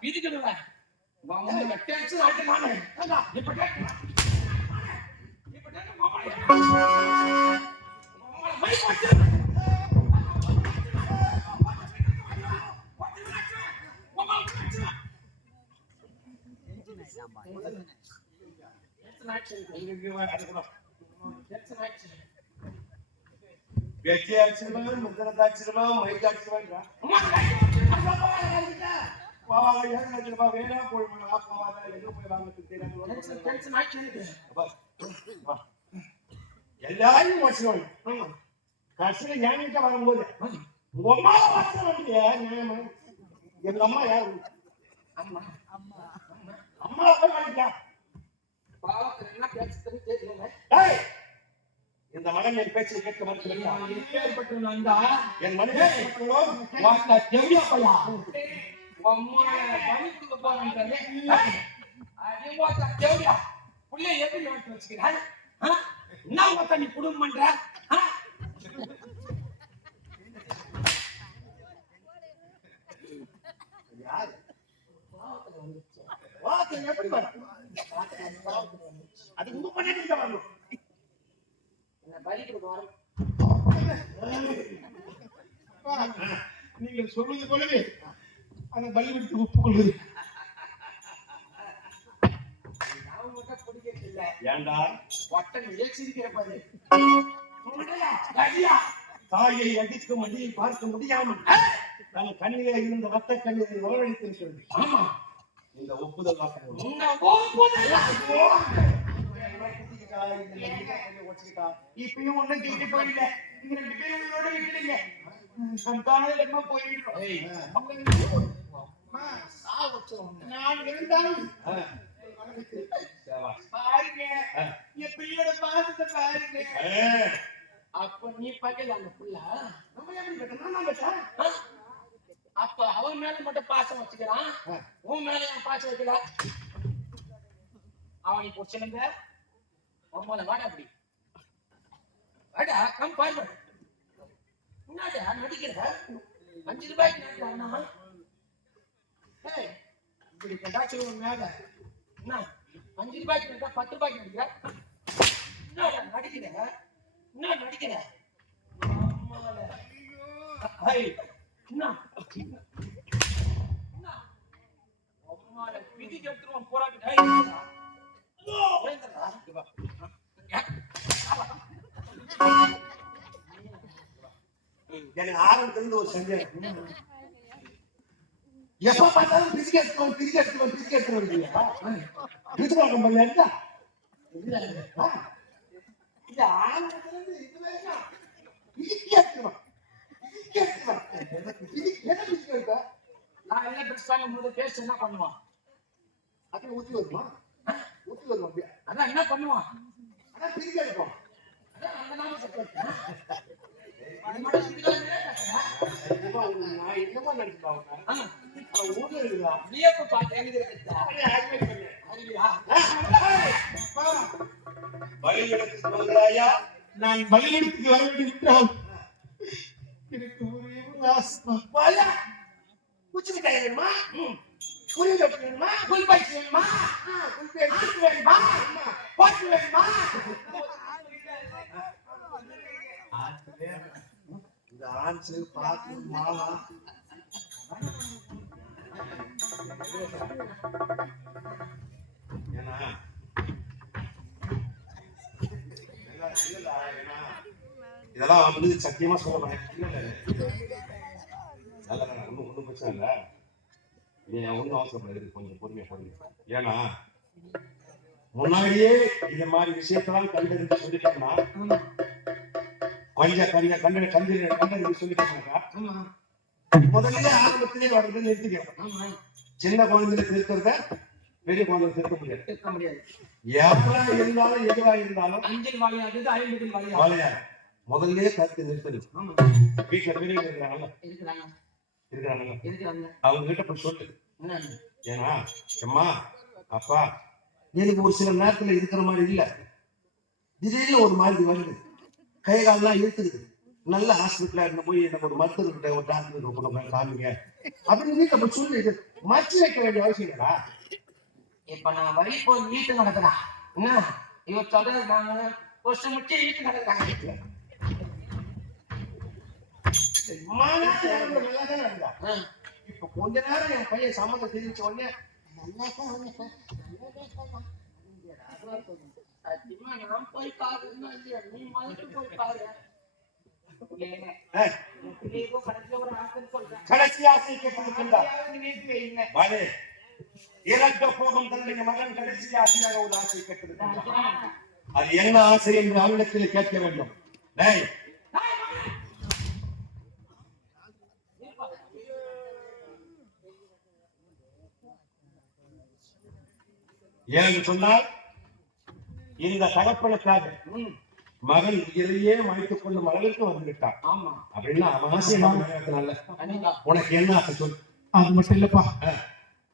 பிரிக்கிடுவேன் tension ஆயிட்டு நானு இப்ப வெற்றி அடிச்சிருவாங்க, முத்திரத்தை அடிச்சிருவாங்க, மைக் அடிச்சிருவாங்க. வேணா போய் எங்க போய் வாங்க எல்லாரையும் வச்சுருவாங்க. கடைசியில என்கிட்ட வரும்போது உங்க அம்மாவை வச்சுருவாங்க. எங்க அம்மா யாரு? அம்மா அம்மா வாங்கிட்டா இந்த மகன் என் பேச்சை கேட்க மாட்டேன். என் மனைவி நீ குடும்பம் பண்ற எப்படி வரும்? அது உங்க பண்ணி வரணும். நீங்கள் சொல்வது போலவே அந்த பலி விட்டு ஒப்புக்கொள்வது. ஏண்டா தாயை அடிக்கும் அடியை பார்க்க முடியாமல் தன் கண்ணிலே இருந்த ரத்த கண்ணீரை வரவழைத்திருக்கிறது. இந்த ஒப்புதல் இப்பயும் ஒண்ணு கேட்டு போயிடல. நான் இருந்தாலும் பாருங்க எப்படியோட பாசத்தை பாருங்க. அப்ப நீ பக்கல அந்த புள்ள அப்ப அவன் மேல மட்டும் பாசம் வச்சுக்கிறான், உன் மேல என் பாசம் வைக்கல. அவனை பொறுச்சுங்க அம்மால வாடா, அப்படி வாடா, கம் பாரு. முன்னாடி நடிக்கிற 5 ரூபாய்க்கு நடிக்கிறான்னா இப்படி கண்டாச்சு மேல என்ன 5 ரூபாய்க்கு நடிச்சா 10 ரூபாய்க்கு நடிக்கிற. நடிக்கிற என்ன நடிக்கிற விதி எடுத்துருவான் போராடி. எனக்கு ஆரம்பத்திலிருந்து ஒரு சந்தேகம். எப்ப பார்த்தாலும் பிரிச்சு எடுத்துருவோம் என்ன பண்ணுவான்? அப்படி ஊத்தி வருமா? அப்படியா? அதான் என்ன பண்ணுவான்? அதான் பிரிக்க எடுப்போம். நான் பலியிடத்துக்கு வர வேண்டியிருக்கிறான். எனக்கு ஒரே குச்சி கைய வேணுமா? புரியுது வேணுமா? புல்பாய்ச்சி வேணுமா? புல்பாய்ச்சி வேணுமா? பாட்டு வேணுமா? இந்த ஆன்சு பாத்து மாலா இதெல்லாம் வந்து சத்தியமா சொல்ல மாட்டேன். ஒன்றும் பிரச்சனை இல்லை. நீ ஒன்றும் அவசரப்படுறது, கொஞ்சம் பொறுமையா போடுங்க. ஏன்னா முன்னாடியே இந்த மாதிரி விஷயத்தெல்லாம் கண்டறிந்து சொல்லிட்டோம்னா கொஞ்சம் கண்டறிந்து சொல்லிட்டோம்னாக்கா முதல்ல ஆரம்பத்திலே வர்றது நிறுத்திக்கலாம். சின்ன குழந்தைல திருக்கிறத பெரிய குழந்தை திருக்க முடியாது. எவ்வளோ இருந்தாலும் எதுவா இருந்தாலும் 5 வாழையாது 50 வாழையாது முதல்ல கருத்து நிறுத்தது. வீட்டுல பெரியவங்க இருக்கிறாங்க அவங்க கிட்ட போய் சொல்லு. ஏன்னா அம்மா அப்பா எனக்கு ஒரு சில நேரத்துல இருக்கிற மாதிரி இல்ல, திடீர்னு ஒரு மாதிரி வருது, கை காலெல்லாம் இழுத்துக்குது, நல்ல ஹாஸ்பிட்டலா இருந்து போய் எனக்கு ஒரு மருத்துவர் கிட்ட ஒரு டாக்டர் கொண்டு போய் காமிங்க அப்படின்னு வீட்டை போய் சொல்லி இது மறைச்சு வைக்க வேண்டிய அவசியம் இல்லடா. இப்ப நான் வழி போய் வீட்டு நடக்கிறேன் என்ன இவர் சொல்றது நாங்க வருஷம் முடிச்சு வீட்டு நடக்கிறாங்க வீட்டுல நல்லா தான் இருந்தா. இப்ப கொஞ்ச நேரம் என் பையன் சம்மந்தம் தெரிவிச்ச உடனே நான் போய் பாக்குறேன்னா இல்லையா நீ மறுத்து போய் பாரு கடைசி ஆசை கேட்டிருக்கின்றார். இறக்க போகும் தன்னுடைய மகன் கடைசி ஆசையாக ஒரு ஆசை கேட்டிருக்கின்றார். அது என்ன ஆசை என்று அவனிடத்தில் கேட்க வேண்டும். ஏன்னு சொன்னால் இந்த தகப்பனுக்காக மகள் உயிரையே மாய்த்துக் கொண்டு மகளுக்கு வந்துவிட்டான். அப்படின்னா உனக்கு என்ன ஆசை சொல். அது மட்டும் இல்லப்பா,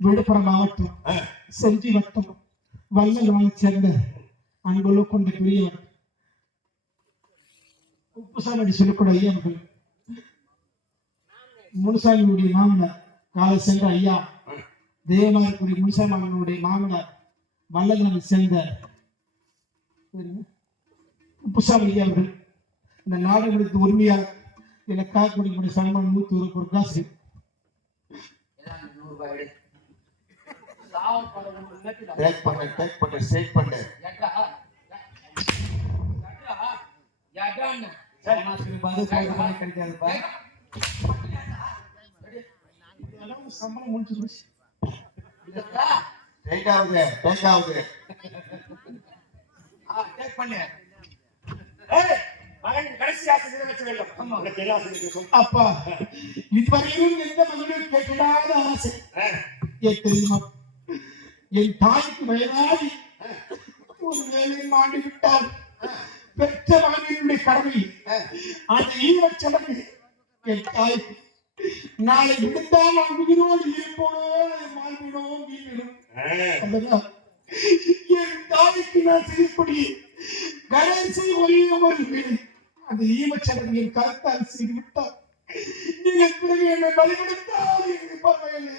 விழுப்புரம் மாவட்டம் செஞ்சி வட்டம் வல்லங்களை சேர்ந்த அன்புள்ள கொண்ட பெரியவர் உப்புசாமி சொல்லக்கூடிய ஐயா அவர்கள் முனுசாமியுடைய மாமனார் காலை சென்ற ஐயா தேவமாரக்கூடிய முனுசாமியுடைய மாமனார் வல்லங்களை சேர்ந்த உப்புசாமி ஐயா அவர்கள் இந்த நாடுகளுக்கு உரிமையால் எனக்காக கூடிய சன்மான் 101 பொற்காசு சம்பளம் முடிச்சு அப்பா இதுவரையிலும் எந்த மகனும் கேட்கலாத ஆசை தெரியுமா? என் தாய்க்கு வயதாகி ஒரு வேலை மாண்டு விட்டால் பெற்ற மகனுடைய கடமை அந்த ஈவச்சடங்கு என் தாய் நாளை விடுத்தால் நான் உயிரோடு இருப்போனோ மாண்பினோ வீணிடும். அதனால் என் தாய்க்கு நான் செய்யப்படி கணேசை ஒரே ஒரு வேலை அந்த ஈமச்சடங்கு என் கருத்தால் செய்து விட்டால் நீங்கள் பிறகு என்னை பலிகொடுத்தால் எனக்கு பரவாயில்லை.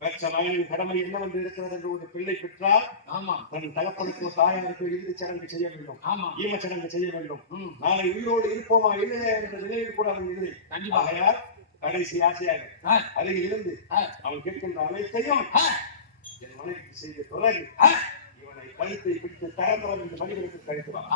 பெற்ற மகனின் கடமை என்னவென்று இருக்கிறது என்று ஒரு பிள்ளை பெற்றால் தன் தகப்பனுக்கு தாயாருக்கு இறுதி சடங்கு செய்ய வேண்டும், ஈம சடங்கு செய்ய வேண்டும். நாளை உயிரோடு இருப்போமா இல்லையா என்ற நிலையில் கூட அவன் இல்லை. ஆகையால் கடைசி ஆசையாக அருகில் இருந்து அவன் கேட்கின்ற அனைத்தையும் என் மனைவிக்கு செய்ய தொடங்கி இவனை கழுத்தை பிடித்து தரத்தரம் என்று மனிதனுக்கு கழித்துவான்.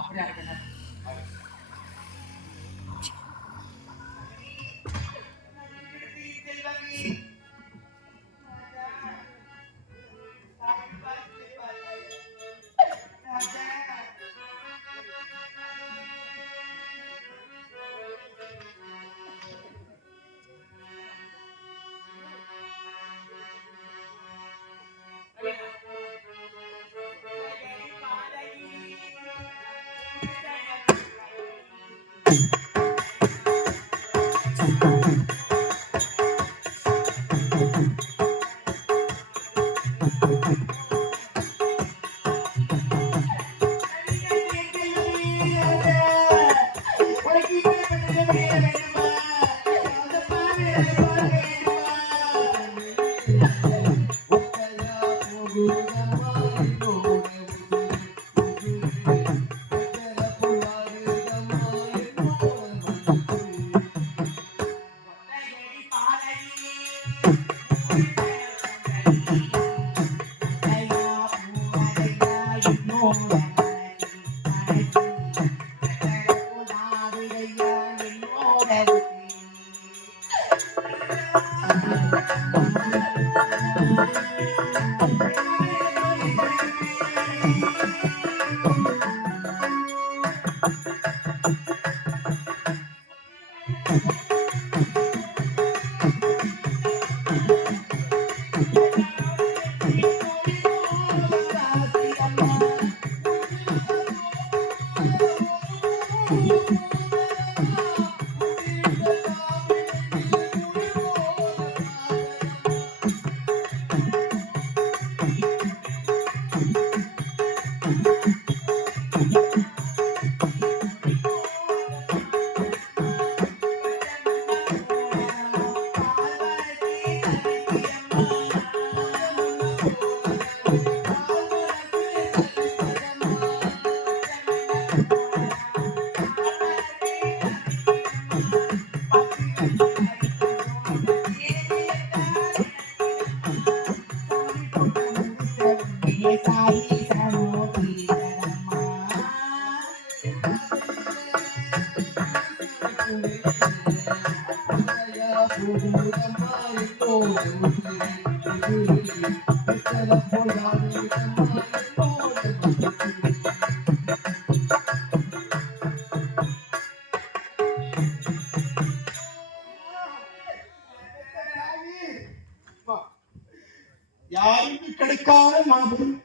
யாருக்கு கிடைக்காத மாபெரும்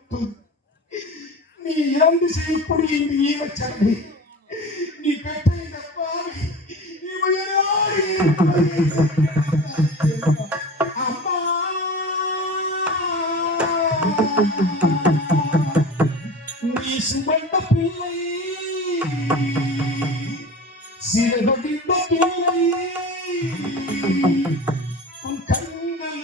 நீ இறந்து செய்யக்கூடிய இந்த ஈவச்சண்டை நீ பெற்ற இந்த பாவி நீ உயிரோடு அம்மா நீ சுமந்த பிள்ளை சிறகடிந்த பிள்ளை உன் கண்கள்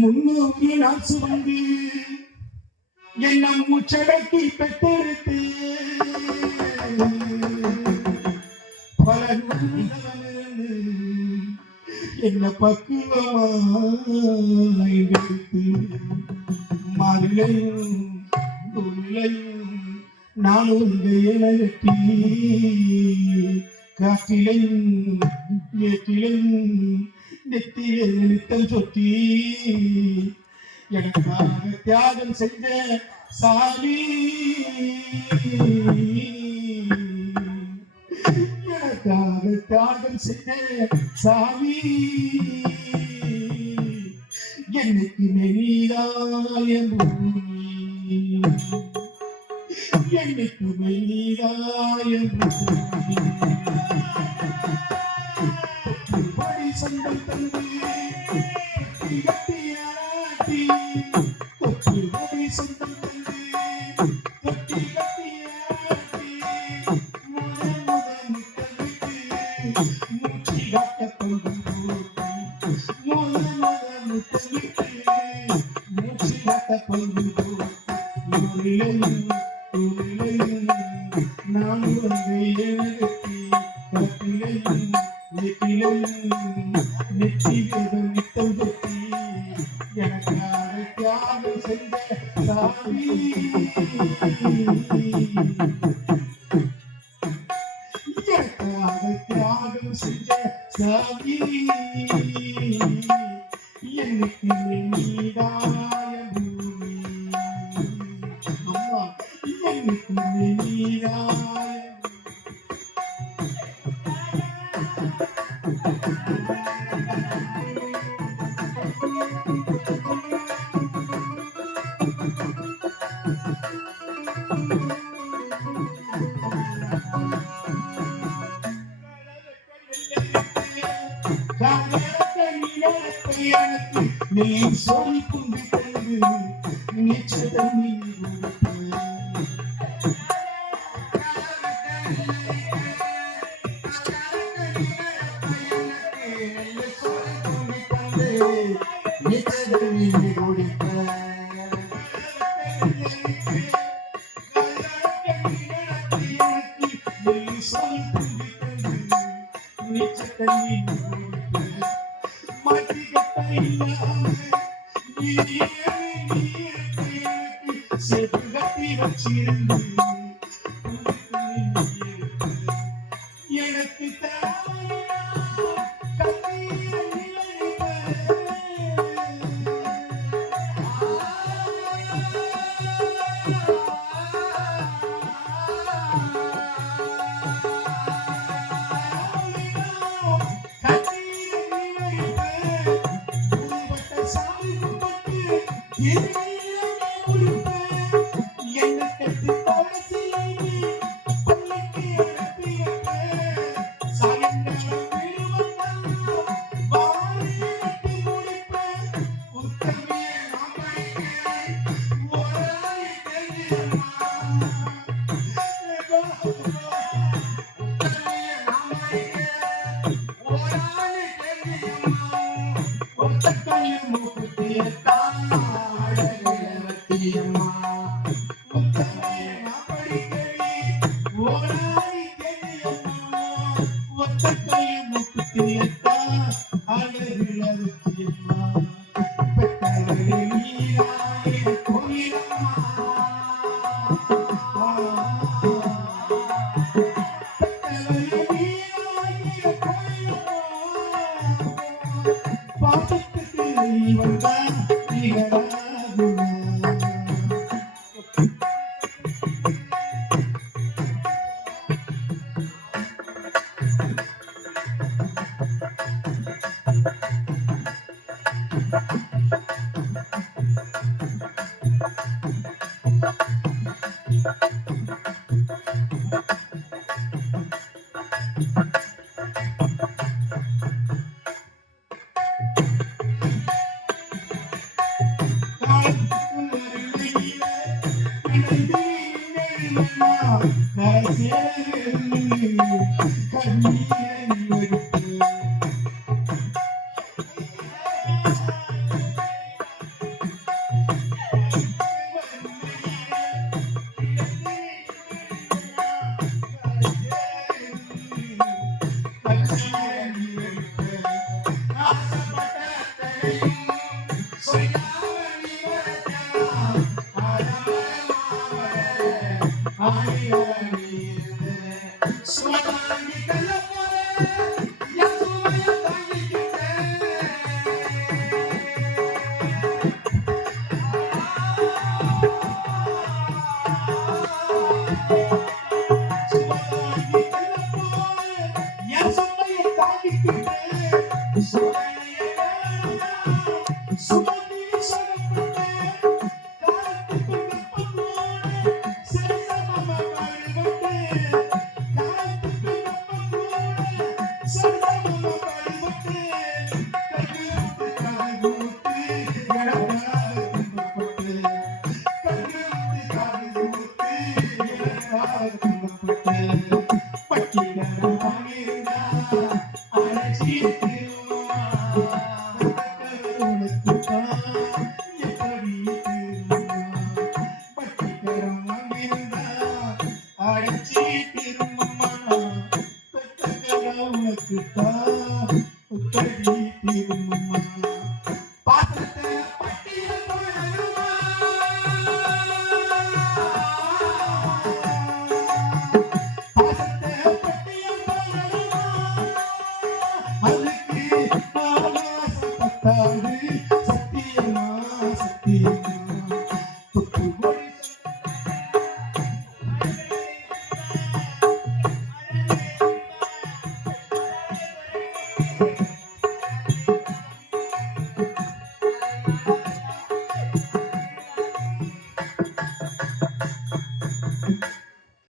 முன்னூறு நாள் சுமந்து என்ன மூச்சடக்கி பெற்றெடுத்து பல நூல்களிலிருந்து என்ன பக்குவமாய் எடுத்து மதுளையும் துளையும் நான் உங்க இலகட்டி காற்றிலையும் ஏற்றிலையும் நெத்தியே நித்தம் சொத்தி எனக்காக தியாகம் செஞ்ச சாமி எனக்காக தியாகம் செஞ்ச சாமி என்னைக்குமே நீதாய பூமி என்னைக்குமே நீதாய பூமி படி சொந்தம் தந்து கட்டியாட்டி தொட்டி படி சொந்தம் தந்து தொட்டி கட்டியாட்டி மூச்சு காட்ட கொண்டு மூச்சு காட்ட கொண்டு நான் வந்து எழுதி கட்டிலையும் நெற்றி வேதம் நித்தம் தொட்டி எனக்காக தியாகம் செஞ்ச சாமி எனக்காக தியாகம் செஞ்ச சாமி என்னைக்கு நீதாய பூமி அம்மா என்னைக்கு நீதாய நீ சொல்லி குந்தி தந்து நீச்சதமி எனக்கு Soy